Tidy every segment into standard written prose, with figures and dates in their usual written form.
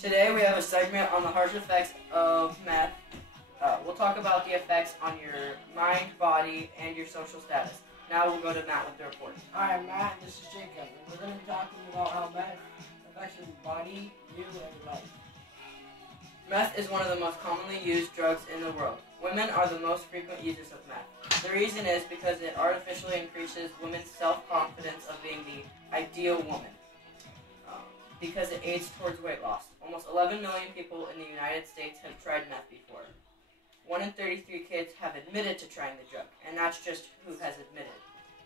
Today we have a segment on the harsh effects of meth. We'll talk about the effects on your mind, body, and your social status. Now we'll go to Matt with the report. Hi, I'm Matt, and this is Jacob, and we're going to be talking about how meth affects your body, you, and life. Meth is one of the most commonly used drugs in the world. Women are the most frequent users of meth. The reason is because it artificially increases women's self-confidence of being the ideal woman. Because it aids towards weight loss. Almost 11 million people in the United States have tried meth before. 1 in 33 kids have admitted to trying the drug, and that's just who has admitted.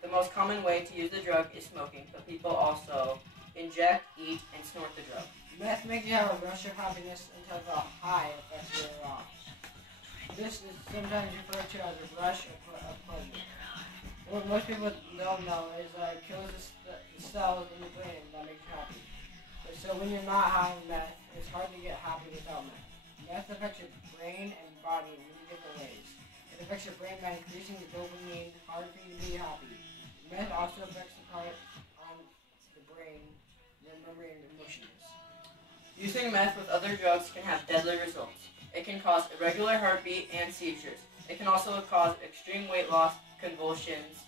The most common way to use the drug is smoking, but people also inject, eat, and snort the drug. Meth makes you have a rush of happiness until the high affects your off. This is sometimes referred to as a rush of pleasure. What most people don't know is that it kills the cells in the brain that make you happy. So when you're not high on meth, it's hard to get happy without meth. Meth affects your brain and body in many different ways. It affects your brain by increasing the dopamine, hard for you to be happy. Meth also affects the part on the brain where memory and emotion is. Using meth with other drugs can have deadly results. It can cause irregular heartbeat and seizures. It can also cause extreme weight loss, convulsions,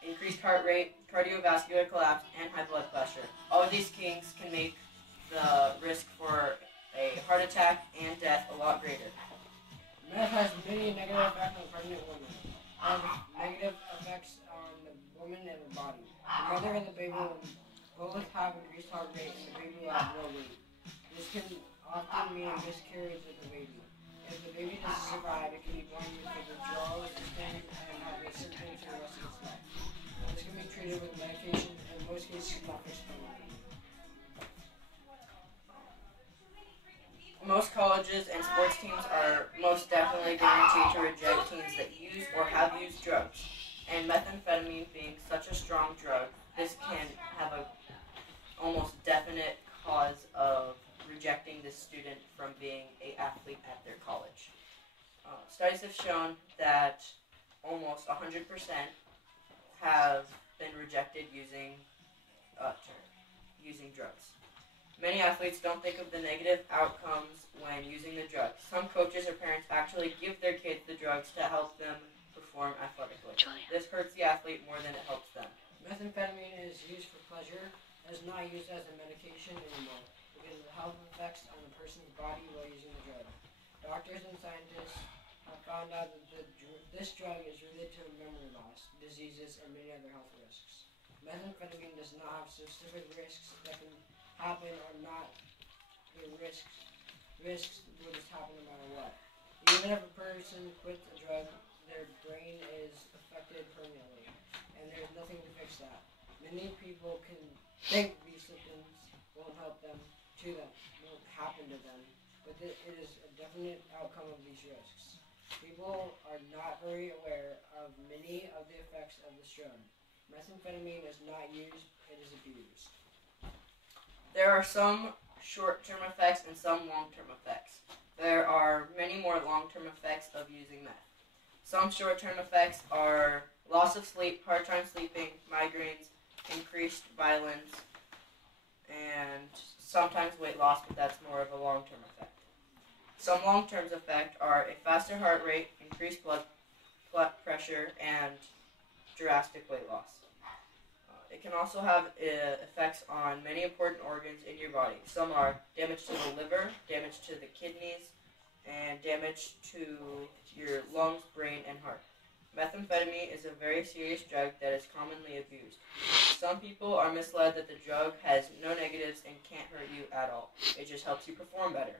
increased heart rate, cardiovascular collapse, and high blood pressure. All of these things can make the risk for a heart attack and death a lot greater. Meth has many negative effects on pregnant women, and negative effects on the woman and the body. The mother and the baby will both have increased heart rate, and the baby will have low weight. This can often mean miscarriage of the baby. If the baby doesn't survive, it can be born with the withdrawal symptoms and have a symptoms for the rest of its life. This can be treated with medication, and in most cases not fixed permanently. Most colleges and sports teams are most definitely guaranteed to reject teams that use or have used drugs. And methamphetamine being such a strong drug, this can have a almost definite cause of rejecting this student from being an athlete at their college. Studies have shown that almost 100% have been rejected using drugs. Many athletes don't think of the negative outcomes when using the drugs. Some coaches or parents actually give their kids the drugs to help them perform athletically. This hurts the athlete more than it helps them. Methamphetamine is used for pleasure and is not used as a medication anymore because of the health effects on a person's body while using the drug. Doctors and scientists have found out that this drug is related to memory loss, diseases, and many other health risks. Methamphetamine does not have specific risks that can happen or not. The risks will just happen no matter what. Even if a person quits a drug, their brain is affected permanently, and there's nothing to fix that. Many people can think these symptoms won't won't happen to them, but it is a definite outcome of these risks. People are not very aware of many of the effects of this drug. Methamphetamine is not used, it is abused. There are some short-term effects and some long-term effects. There are many more long-term effects of using meth. Some short-term effects are loss of sleep, hard time sleeping, migraines, increased violence, and sometimes weight loss, but that's more of a long-term effect. Some long-term effects are a faster heart rate, increased blood pressure, and drastic weight loss. It can also have effects on many important organs in your body. Some are damage to the liver, damage to the kidneys, and damage to your lungs, brain, and heart. Methamphetamine is a very serious drug that is commonly abused. Some people are misled that the drug has no negatives and can't hurt you at all. It just helps you perform better.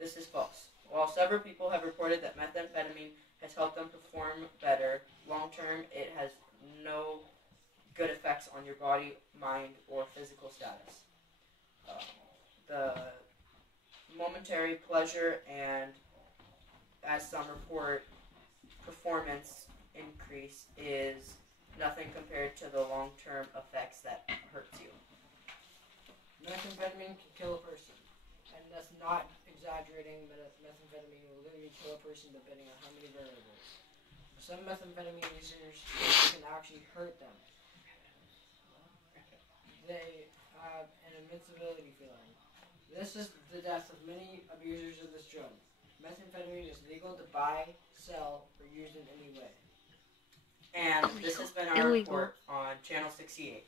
This is false. While several people have reported that methamphetamine has helped them perform better, long term it has no good effects on your body, mind, or physical status. The momentary pleasure and, as some report, performance increase is nothing compared to the long-term effects that hurts you. Methamphetamine can kill a person, and that's not exaggerating. Methamphetamine will literally kill a person depending on how many variables. Some methamphetamine users can actually hurt them. They have an invincibility feeling. This is the death of many abusers of this drug. Methamphetamine is legal to buy, sell, or use in any way. And this has been our Illegal. report on Channel 68.